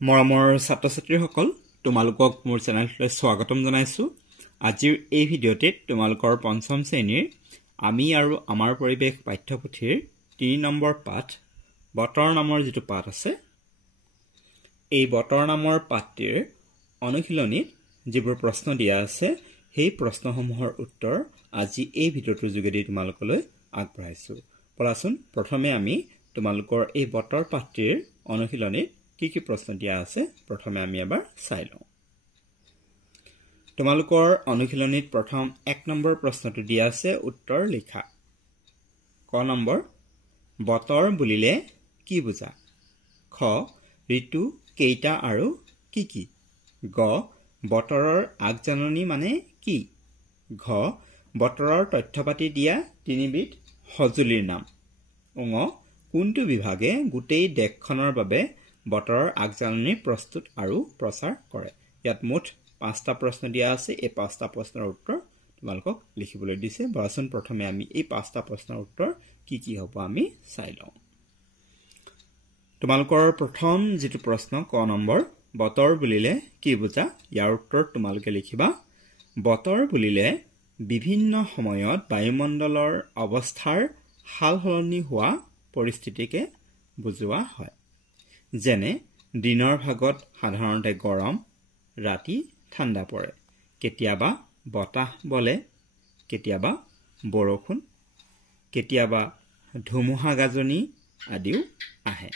মৰমৰ ছাত্ৰ-ছাত্ৰীসকল তোমালোকক মোৰ চেনেললৈ স্বাগতম জনাইছো। আজিৰ এই ভিডিঅ'তে তোমালোকৰ পঞ্চম শ্ৰেণীৰ আমি আৰু আমাৰ পৰিৱেশ পাঠ্যপুথিৰ ৩ নম্বৰ পাঠ বতৰ নামৰ যেটো পাঠ আছে এই বতৰ নামৰ পাঠটিৰ অনুশীলনীত যিবোৰ প্ৰশ্ন দিয়া আছে সেই প্ৰশ্নসমূহৰ উত্তৰ আজি এই ভিডিঅ'টোৰ যোগেদি তোমালোকলৈ আগবঢ়াইছো। পৰাচোন প্ৰথমে আমি তোমালোকৰ এই বতৰ পাঠটিৰ অনুশীলনীত কি প্ৰশ্ন দিয়া আছে প্ৰথমে আমি এবাৰ চাই লওঁ। তোমালোকৰ অনুশীলনীত প্ৰথম 1 নম্বৰ প্ৰশ্নটো দিয়া আছে উত্তৰ লিখা। ক নম্বৰ বতৰ বুলিলে কি বুজা? খ ঋতু কেইটা আৰু কি কি? গ বতৰৰ আগজাননী মানে কি? ঘ বতৰৰ তথ্যপাতি দিয়া তিনিবিধ সঁজুলিৰ নাম। ঙ কোনটো বিভাগে গোটেই দেশখনৰ বাবে বতৰৰ আগজাননী প্ৰস্তুত আৰু প্ৰচাৰ কৰে? ইয়াত মুঠ 5টা প্ৰশ্ন দিয়া আছে। এই 5টা প্ৰশ্নৰ উত্তৰ তোমালোকক লিখিবলৈ দিছে। বৰাচোন প্ৰথমে আমি এই 5টা প্ৰশ্নৰ উত্তৰ কি হ'ব আমি চাই লওঁ। তোমালোকৰ প্ৰথম যেটো প্ৰশ্ন ক নম্বৰ বতৰ বুলিলে কি বুজা? ইয়াৰ উত্তৰ তোমালোকে লিখিবা বতৰ বুলিলে বিভিন্ন সময়ত বায়ুমণ্ডলৰ অৱস্থাৰ সালসলনি হোৱা পৰিস্থিতিকে বুজোৱা হয়। যেনে দিনৰ ভাগত সাধাৰণতে গৰম, ৰাতি ঠাণ্ডা পৰে, কেতিয়াবা বতাহ বলে, কেতিয়াবা বৰষুণ, কেতিয়াবা ধুমুহা গাজনি আদিও আহে।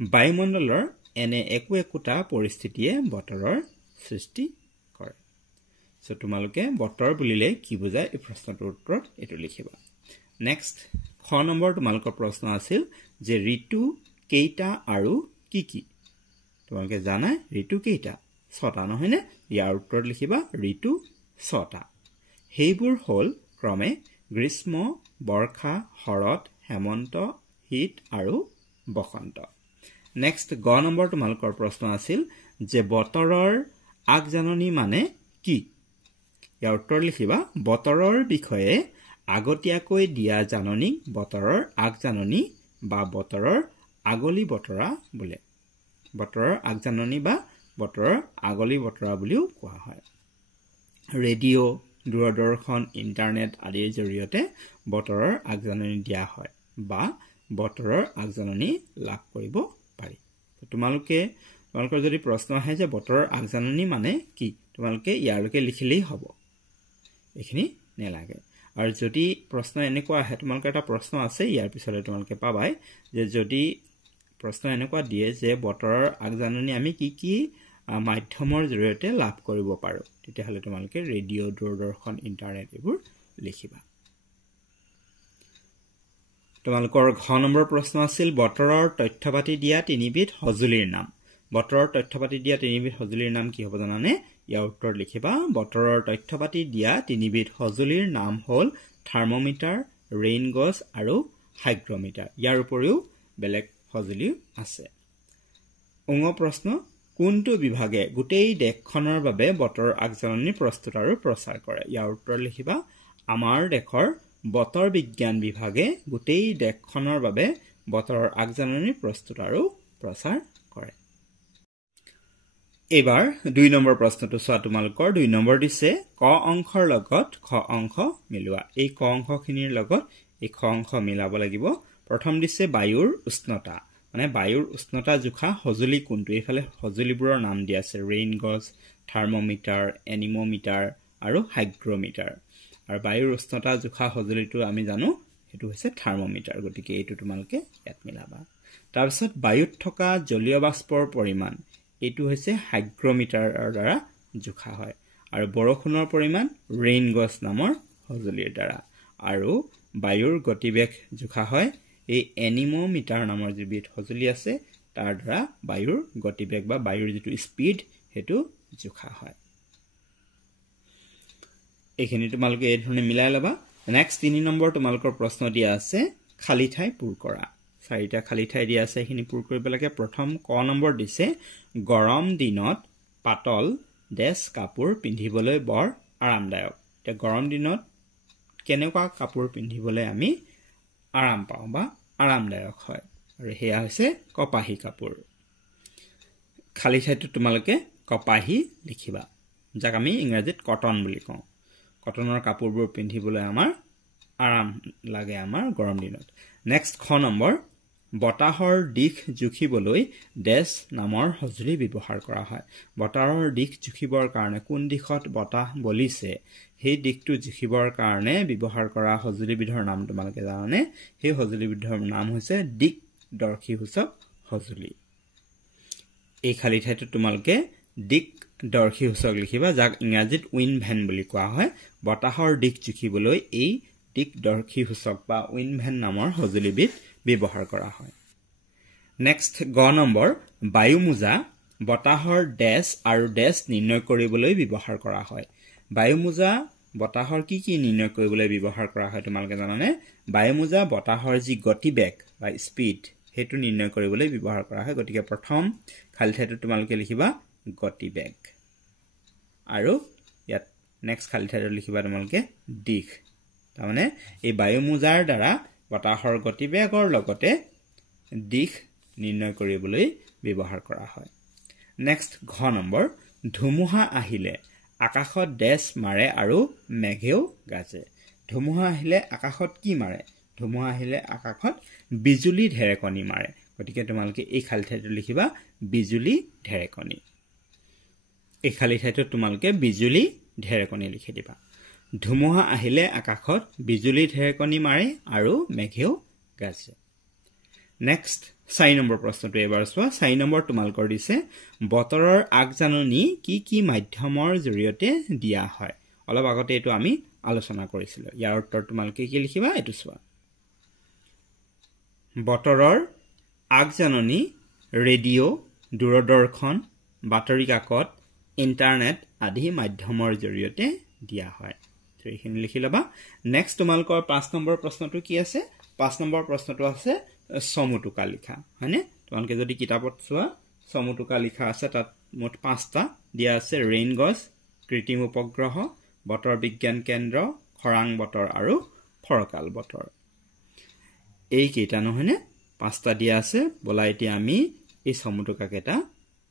বায়ুমণ্ডলৰ এনে একোটা পৰিস্থিতিয়ে বতৰৰ সৃষ্টি কৰে। তোমালোকে বতৰ বুলিলে কি বুজায় এই প্ৰশ্নটোৰ উত্তৰত এইটো লিখিবা। নেক্সট খ নম্বৰ তোমালোকৰ প্ৰশ্ন আছিল যে ঋতু কেইটা আৰু কি কি? তোমালোকে জানা ঋতু কেইটা? 6টা নহয়নে? ইয়াৰ উত্তৰত লিখিবা ঋতু 6টা। সেইবোৰ হ'ল ক্ৰমে গ্ৰীষ্ম, বৰ্ষা, শৰৎ, হেমন্ত, শীত আৰু বসন্ত। নেক্সট গ নম্বৰ তোমালোকৰ প্ৰশ্ন আছিল যে বতৰৰ আগজাননী মানে কি? ইয়াৰ উত্তৰ লিখিবা বতৰৰ বিষয়ে আগতীয়াকৈ দিয়া জাননীক বতৰৰ আগজাননী বা বতৰৰ আগলি বতৰা বোলে। বতৰৰ আগজাননী বা বতৰৰ আগলি বতৰা বুলিও কোৱা হয়। ৰেডিঅ', দূৰদৰ্শন, ইণ্টাৰনেট আদিৰ জৰিয়তে বতৰৰ আগজাননী দিয়া হয় বা বতৰৰ আগজাননী লাভ কৰিব পাৰি। তোমালোকৰ যদি প্ৰশ্ন আহে যে বতৰৰ আগজাননী মানে কি, তোমালোকে ইয়ালৈকে লিখিলেই হ'ব, এইখিনি নেলাগে। আৰু যদি প্ৰশ্ন এনেকুৱা আহে, তোমালোকৰ এটা প্ৰশ্ন আছে ইয়াৰ পিছলৈ তোমালোকে পাবাই যে যদি প্ৰশ্ন এনেকুৱা দিয়ে যে বতৰৰ আগজাননী আমি কি মাধ্যমৰ জৰিয়তে লাভ কৰিব পাৰো, তেতিয়াহ'লে তোমালোকে ৰেডিঅ', দূৰদৰ্শন, ইণ্টাৰনেট এইবোৰ লিখিবা। তোমালোকৰ ঘ নম্বৰ প্ৰশ্ন আছিল বতৰৰ তথ্যপাতি দিয়া তিনিবিধ সঁজুলিৰ নাম। বতৰৰ তথ্যপাতি দিয়া তিনিবিধ সঁজুলিৰ নাম কি হ'ব জানানে? ইয়াৰ উত্তৰ লিখিবা বতৰৰ তথ্যপাতি দিয়া তিনিবিধ সঁজুলিৰ নাম হ'ল থাৰ্মোমিটাৰ, ৰেইন গজ আৰু হাইগ্ৰমিটাৰ। ইয়াৰ উপৰিও বেলেগ সঁজুলি আছে। ঙ প্ৰশ্ন কোনটো বিভাগে গোটেই দেশখনৰ বাবে বতৰৰ আগজাননী প্ৰস্তুত আৰু প্ৰচাৰ কৰে? ইয়াৰ উত্তৰ লিখিবা আমাৰ দেশৰ বতৰ বিজ্ঞান বিভাগে গোটেই দেশখনৰ বাবে বতৰৰ আগজাননী প্ৰস্তুত আৰু প্ৰচাৰ কৰে। এইবাৰ 2 নম্বৰ প্ৰশ্নটো চোৱা। তোমালোকৰ 2 নম্বৰ দিছে ক অংশৰ লগত খ অংশ মিলোৱা। এই ক অংশখিনিৰ লগত এই খ অংশ মিলাব লাগিব। প্ৰথম দিছে বায়ুৰ উষ্ণতা, মানে বায়ুৰ উষ্ণতা জোখা সঁজুলি কোনটো? এইফালে সঁজুলিবোৰৰ নাম দিয়া আছে ৰেইন গজ, থাৰ্মোমিটাৰ, এনিমোমিটাৰ আৰু হাইগ্ৰমিটাৰ। আৰু বায়ুৰ উষ্ণতা জোখা সঁজুলিটো আমি জানো সেইটো হৈছে থাৰ্মোমিটাৰ, গতিকে এইটো তোমালোকে ইয়াত মিলাবা। তাৰপিছত বায়ুত থকা জলীয় বাষ্পৰ পৰিমাণ, এইটো হৈছে হাইগ্ৰমিটাৰৰ দ্বাৰা জোখা হয়। আৰু বৰষুণৰ পৰিমাণ ৰেইন গজ নামৰ সঁজুলিৰ দ্বাৰা। আৰু বায়ুৰ গতিবেগ জোখা হয় এই এনিমোমিটাৰ নামৰ যিবিধ সঁজুলি আছে তাৰ দ্বাৰা বায়ুৰ গতিবেগ বা বায়ুৰ যিটো স্পীড সেইটো জোখা হয়। এইখিনি তোমালোকে এই ধৰণে মিলাই ল'বা। নেক্সট 3 নম্বৰ তোমালোকৰ প্ৰশ্ন দিয়া আছে খালী ঠাই পূৰ কৰা। 4টা খালী ঠাই দিয়া আছে, এইখিনি পূৰ কৰিব লাগে। প্ৰথম ক নম্বৰ দিছে গৰম দিনত পাতল ডেছ কাপোৰ পিন্ধিবলৈ বৰ আৰামদায়ক। এতিয়া গৰম দিনত কেনেকুৱা কাপোৰ পিন্ধিবলৈ আমি আৰাম পাওঁ বা আৰামদায়ক হয়, আৰু সেয়া হৈছে কপাহী কাপোৰ। খালি ঠাইটো তোমালোকে কপাহী লিখিবা যাক আমি ইংৰাজীত কটন বুলি কওঁ কটনৰ কাপোৰবোৰ পিন্ধিবলৈ আমাৰ আৰাম লাগে আমাৰ গৰম দিনত নেক্সট খ নম্বৰ বতাহৰ দিশ জুখিবলৈ ডেছ নামৰ সঁজুলি ব্যৱহাৰ কৰা হয় বতাহৰ দিশ জুখিবৰ কাৰণে কোন দিশত বতাহ বলিছে সেই দিশটো জুখিবৰ কাৰণে ব্যৱহাৰ কৰা সঁজুলিবিধৰ নাম তোমালোকে জানানে সেই সঁজুলিবিধৰ নাম হৈছে দিকদৰ্শীসূচক সঁজুলি এই খালি ঠাইটো তোমালোকে দিকদৰ্শীসূচক লিখিবা যাক ইংৰাজীত উইণ্ড ভেন বুলি কোৱা হয় বতাহৰ দিশ জুখিবলৈ এই দিকদৰ্শীসূচক বা উইণ্ড ভেন নামৰ সঁজুলিবিধ ব্যৱহাৰ কৰা হয় নেক্সট গ নম্বৰ বায়ুমোজা বতাহৰ ডেছ আৰু ডেছ নিৰ্ণয় কৰিবলৈ ব্যৱহাৰ কৰা হয় বায়ুমোজা বতাহৰ কি নিৰ্ণয় কৰিবলৈ ব্যৱহাৰ কৰা হয় তোমালোকে জানানে বায়ুমোজা বতাহৰ যি গতিবেগ বা স্পীড হেতু নিৰ্ণয় কৰিবলৈ ব্যৱহাৰ কৰা হয় গতিকে প্ৰথম খালি ঠাইটো তোমালোকে লিখিবা গতিবেগ আৰু ইয়াত নেক্সট খালি ঠাইটো লিখিবা তোমালোকে দিশ তাৰমানে এই বায়ুমোজাৰ দ্বাৰা বতাহৰ গতিবেগৰ লগতে দিশ নিৰ্ণয় কৰিবলৈ ব্যৱহাৰ কৰা হয় নেক্সট ঘ নম্বৰ ধুমুহা আহিলে আকাশত ডেছ মাৰে আৰু মেঘেও গাজে ধুমুহা আহিলে আকাশত কি মাৰে ধুমুহা আহিলে আকাশত বিজুলী ঢেৰেকণি মাৰে গতিকে তোমালোকে এই খালি ঠাইটো লিখিবা বিজুলী ঢেৰেকণি এই খালি ঠাইটো তোমালোকে বিজুলী ঢেৰেকণি লিখি দিবা ধুমুহা আহিলে আকাশত বিজুলী ঢেৰেকণি মাৰে আৰু মেঘেও গাজে নেক্সট 4 নম্বৰ প্ৰশ্নটো এবাৰ চোৱা 4 নম্বৰ তোমালোকৰ দিছে বতৰৰ আগজাননী কি মাধ্যমৰ জৰিয়তে দিয়া হয় অলপ আগতে এটো আমি আলোচনা কৰিছিলো ইয়াৰ উত্তৰ তোমালোকে কি লিখিবা এটো চোৱা বতৰৰ আগজাননী ৰেডিঅ' দূৰদৰ্শন বাতৰি কাকত ইন্টাৰনেট আদি মাধ্যমৰ জৰিয়তে দিয়া হয় তো এইখিনি লিখি লবা নেক্সট তোমালোকৰ 5 নম্বৰ প্ৰশ্নটো কি আছে 5 নম্বৰ প্ৰশ্নটো আছে সমুটুকা লিখা হয়নে তোমালোকে যদি কিতাপত চোৱা সমুটুকা লিখা আছে তাত মোট 5টা দিয়া আছে ৰেইন গজ কৃত্ৰিম উপগ্ৰহ বতৰ বিজ্ঞান কেন্দ্ৰ খৰাং বতৰ আৰু ফৰকাল বতৰ এই কেইটা নহয়নে 5টা দিয়া আছে বলা এতিয়া আমি এই সমুটুকা কেইটা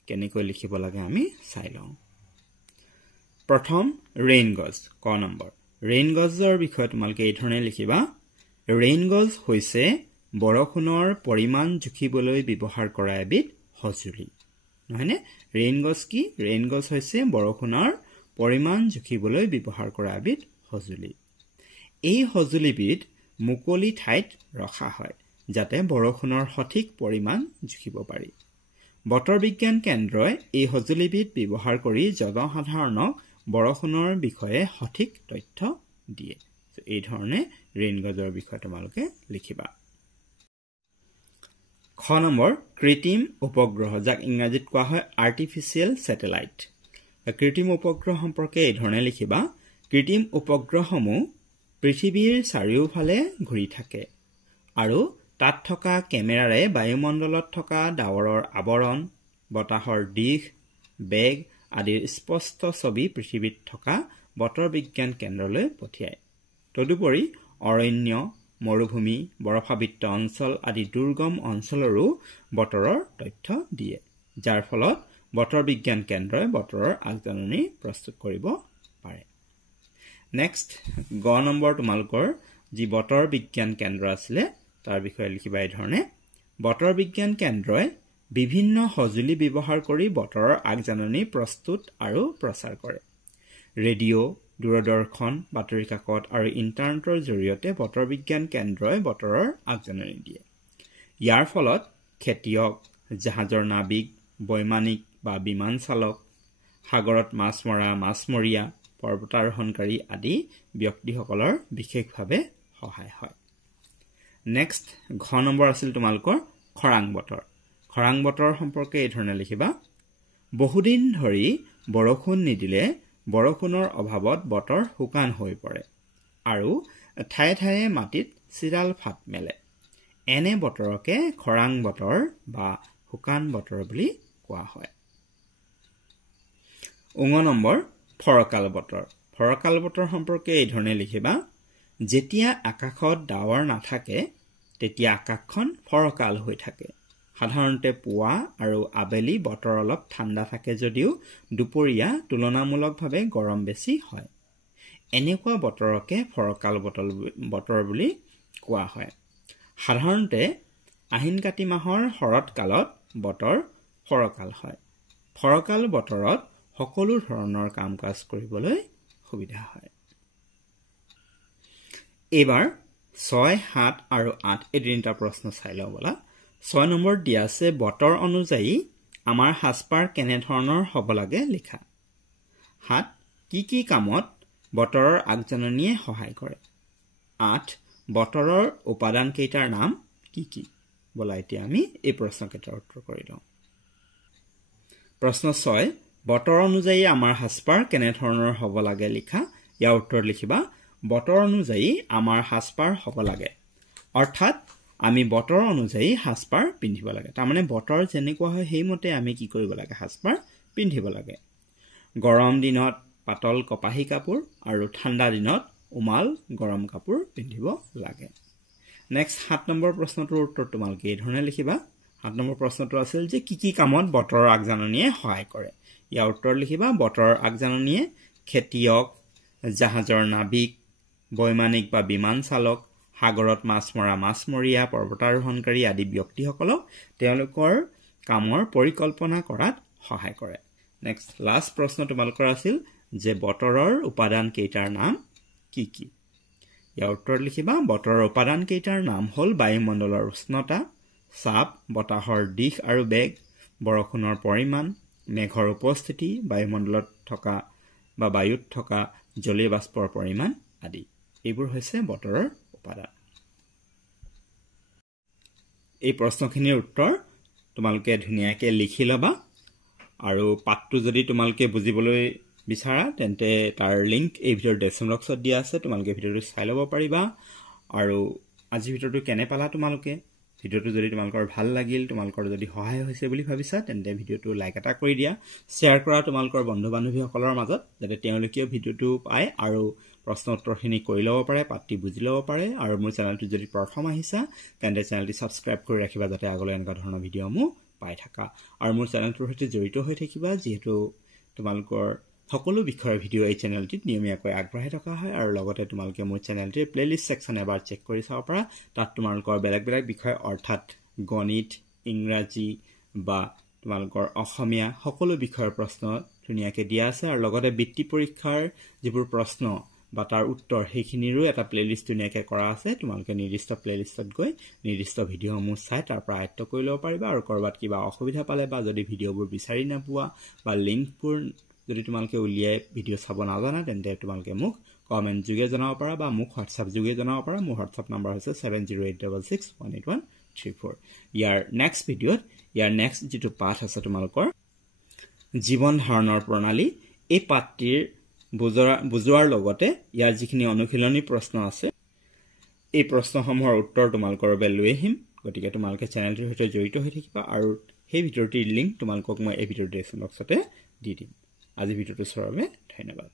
কেনেকৈ লিখিব লাগে আমি চাই লওঁ প্ৰথম ৰেইন গজ ক নম্বৰ ৰেইন গজৰ বিষয়ে তোমালোকে এই ধৰণে লিখিবা ৰেইন গজ হৈছে বৰষুণৰ পৰিমাণ জুখিবলৈ ব্যৱহাৰ কৰা এবিধ সঁজুলি নহয়নে ৰেইন গজ কি ৰেইন গজ হৈছে বৰষুণৰ পৰিমাণ জুখিবলৈ ব্যৱহাৰ কৰা এবিধ সঁজুলি এই সঁজুলিবিধ মুকলি ঠাইত ৰখা হয় যাতে বৰষুণৰ সঠিক পৰিমাণ জুখিব পাৰি বতৰ বিজ্ঞান কেন্দ্ৰই এই সঁজুলিবিধ ব্যৱহাৰ কৰি জনসাধাৰণক বৰষুণৰ বিষয়ে সঠিক তথ্য দিয়ে এই ধৰণে ৰেইন গজৰ বিষয়ে তোমালোকে লিখিবা খ নম্বৰ কৃত্ৰিম উপগ্ৰহ যাক ইংৰাজীত কোৱা হয় আৰ্টিফিচিয়েল স্যাটেলাইট কৃত্ৰিম উপগ্ৰহ সম্পৰ্কে এই ধৰণে লিখিবা কৃত্ৰিম উপগ্ৰহসমূহ পৃথিৱীৰ চাৰিওফালে ঘূৰি থাকে আৰু তাত থকা কেমেৰাৰে বায়ুমণ্ডলত থকা ডাৱৰৰ আৱৰণ বতাহৰ দিশ বেগ আদিৰ স্পষ্ট ছবি পৃথিৱীত থকা বতৰ বিজ্ঞান কেন্দ্ৰলৈ পঠিয়ায় তদুপৰি অৰণ্য মৰুভূমি বৰফাবৃত অঞ্চল আদি দুৰ্গম অঞ্চলৰো বতৰৰ তথ্য দিয়ে যাৰ ফলত বতৰ বিজ্ঞান কেন্দ্ৰই বতৰৰ আগজাননী প্ৰস্তুত কৰিব পাৰে নেক্সট গ নম্বৰ তোমালোকৰ যি বতৰ বিজ্ঞান কেন্দ্ৰ আছিল তাৰ বিষয়ে লিখিবা এই ধৰণে বতৰ বিজ্ঞান কেন্দ্ৰই বিভিন্ন সঁজুলি ব্যৱহাৰ কৰি বতৰৰ আগজাননী প্ৰস্তুত আৰু প্ৰচাৰ কৰে ৰেডিঅ' দূৰদৰ্শন বাতৰি কাকত আৰু ইন্টাৰনেটৰ জৰিয়তে বতৰ বিজ্ঞান কেন্দ্ৰই বতৰৰ আগজাননী দিয়ে ইয়াৰ ফলত খেতিয়ক জাহাজৰ নাবিক বৈমানিক বা বিমান চালক সাগৰত মাছ মৰা মাছমৰীয়া পৰ্বতাৰোহণকাৰী আদি ব্যক্তিসকলৰ বিশেষভাৱে সহায় হয় নেক্সট ঘ নম্বৰ আছিল তোমালোকৰ খৰাং বতৰ সম্পৰ্কে এই ধৰণে লিখিবা বহুদিন ধৰি বৰষুণ নিদিলে বৰষুণৰ অভাৱত বতৰ শুকান হৈ পৰে আৰু ঠায়ে ঠায়ে মাটিত চিৰাল ফাট মেলে এনে বতৰকে খৰাং বতৰ বা শুকান বতৰ বুলি কোৱা হয় উঙ নম্বৰ ফৰকাল বতৰ সম্পৰ্কে এই ধৰণে লিখিবা যেতিয়া আকাশত ডাৱৰ নাথাকে তেতিয়া আকাশখন ফৰকাল হৈ থাকে সাধাৰণতে পুৱা আৰু আবেলি বতৰ অলপ ঠাণ্ডা থাকে যদিও দুপৰীয়া তুলনামূলকভাৱে গৰম বেছি হয় এনেকুৱা বতৰকে ফৰকাল বতৰ বুলি কোৱা হয় সাধাৰণতে আহিন কাতি মাহৰ শৰৎ কালত বতৰ ফৰকাল হয় ফৰকাল বতৰত সকলো ধৰণৰ কাম কাজ কৰিবলৈ সুবিধা হয় এবাৰ 6 7 আৰু 8 এই তিনিটা প্ৰশ্ন চাই লওঁ বলা 6 নম্বৰ দিয়া আছে বতৰ অনুযায়ী আমাৰ হাসপাৰ কেনে ধৰণৰ হ'ব লাগে লিখা 7 কি কামত বতৰৰ আগজাননীয়ে সহায় কৰে 8 বতৰৰ উপাদান কেইটাৰ নাম কি বলা এতিয়া আমি এই প্ৰশ্ন কেইটাৰ উত্তৰ কৰি লওঁ প্ৰশ্ন 6 বতৰ অনুযায়ী আমাৰ হাসপাৰ কেনে ধৰণৰ হ'ব লাগে লিখা ইয়াৰ উত্তৰ লিখিবা বতৰ অনুযায়ী আমাৰ হাসপাৰ হ'ব লাগে অৰ্থাৎ আমি বতৰ অনুযায়ী হাসপাৰ পিন্ধিব লাগে তাৰ মানে বতৰ যেনেকুৱা হয় সেইমতে আমি কি কৰিব লাগে হাসপাৰ পিন্ধিব লাগে গৰম দিনত পাতল কপাহী কাপোৰ আৰু ঠাণ্ডা দিনত উমাল গৰম কাপোৰ পিন্ধিব লাগে নেক্সট 7 নম্বৰ প্ৰশ্নটোৰ উত্তৰ তোমালোকে এই ধৰণে লিখিবা 7 নম্বৰ প্ৰশ্নটো আছিল যে কি কামত বতৰৰ আগজাননীয়ে সহায় কৰে ইয়াৰ উত্তৰ লিখিবা বতৰৰ আগজাননীয়ে খেতিয়ক জাহাজৰ নাবিক বৈমানিক বা বিমান চালক সাগৰত মাছ মৰা মাছমৰীয়া পৰ্বতাৰোহণকাৰী আদি ব্যক্তিসকলক তেওঁলোকৰ কামৰ পৰিকল্পনা কৰাত সহায় কৰে নেক্সট লাষ্ট প্ৰশ্ন তোমালোকৰ আছিল যে বতৰৰ উপাদান কেইটাৰ নাম কি ইয়াৰ উত্তৰ লিখিবা বতৰৰ উপাদান কেইটাৰ নাম হ'ল বায়ুমণ্ডলৰ উষ্ণতা চাপ বতাহৰ দিশ আৰু বেগ বৰষুণৰ পৰিমাণ মেঘৰ উপস্থিতি বায়ুমণ্ডলত থকা বা বায়ুত থকা জলীয় বাষ্পৰ পৰিমাণ আদি এইবোৰ হৈছে বতৰৰ উপাদান এই প্ৰশ্নখিনিৰ উত্তৰ তোমালোকে ধুনীয়াকৈ লিখি লবা আৰু পাঠটো যদি তোমালোকে বুজিবলৈ বিচাৰা তেন্তে তাৰ লিংক এই ভিডিঅ'ৰ ডেছক্ৰিপশ্যন বক্সত দিয়া আছে তোমালোকে ভিডিঅ'টো চাই ল'ব পাৰিবা আৰু আজি ভিডিঅ'টো কেনে পালা তোমালোকে ভিডিঅ'টো যদি তোমালোকৰ ভাল লাগিল তোমালোকৰ যদি সহায় হৈছে বুলি ভাবিছা তেন্তে ভিডিঅ'টো লাইক এটা কৰি দিয়া শ্বেয়াৰ কৰা তোমালোকৰ বন্ধু বান্ধৱীসকলৰ মাজত যাতে তেওঁলোকেও ভিডিঅ'টো পায় আৰু প্ৰশ্ন উত্তৰখিনি কৰি ল'ব পাৰে পাঠটি বুজি ল'ব পাৰে আৰু মোৰ চেনেলটো যদি প্ৰথম আহিছা তেন্তে চেনেলটি সাবস্ক্ৰাইব কৰি ৰাখিবা যাতে আগলৈ এনেকুৱা ধৰণৰ ভিডিঅ'সমূহ পাই থাকা আৰু মোৰ চেনেলটোৰ সৈতে জড়িত হৈ থাকিবা যিহেতু তোমালোকৰ সকলো বিষয়ৰ ভিডিঅ' এই চেনেলটিত নিয়মীয়াকৈ আগবঢ়াই থকা হয় আৰু লগতে তোমালোকে মোৰ চেনেলটিৰ প্লেলিষ্ট সেকশন এবাৰ চেক কৰি চাব পাৰা তাত তোমালোকৰ বেলেগ বিষয় অৰ্থাৎ গণিত ইংৰাজী বা তোমালোকৰ অসমীয়া সকলো বিষয়ৰ প্ৰশ্ন ধুনীয়াকৈ দিয়া আছে আৰু লগতে বৃত্তি পৰীক্ষাৰ যিবোৰ প্ৰশ্ন বা তাৰ উত্তৰ সেইখিনিৰো এটা প্লেলিষ্ট ধুনীয়াকৈ কৰা আছে তোমালোকে নিৰ্দিষ্ট প্লেলিষ্টত গৈ নিৰ্দিষ্ট ভিডিঅ'সমূহ চাই তাৰ পৰা আয়ত্ত কৰি ল'ব পাৰিবা আৰু কৰবাত কিবা অসুবিধা পালে বা যদি ভিডিঅ'বোৰ বিচাৰি নোপোৱা বা লিংকবোৰ যদি তোমালোকে উলিয়াই ভিডিঅ' চাব নাজানা তেন্তে তোমালোকে মোক কমেন্ট যোগে জনাব পাৰা বা মোক হোৱাটছআপ যোগে জনাব পাৰা মোৰ হোৱাটছআপ নম্বৰ হৈছে 7086618134 ইয়াৰ নেক্সট ভিডিঅ'ত ইয়াৰ নেক্সট যিটো পাঠ আছে তোমালোকৰ জীৱন ধাৰণৰ প্ৰণালী এই পাঠটিৰ বুজোৱাৰ লগতে ইয়াৰ যিখিনি অনুশীলনী প্ৰশ্ন আছে এই প্ৰশ্নসমূহৰ উত্তৰ তোমালোকৰ বাবে লৈ আহিম গতিকে তোমালোকে চেনেলটোৰ সৈতে জড়িত হৈ থাকিবা আৰু সেই ভিডিঅ'টিৰ লিংক তোমালোকক মই এই ভিডিঅ'ৰ ডেছক্ৰিপশ্যন বক্সতে দি দিম আজি ভিডিঅ'টো চোৱাৰ বাবে ধন্যবাদ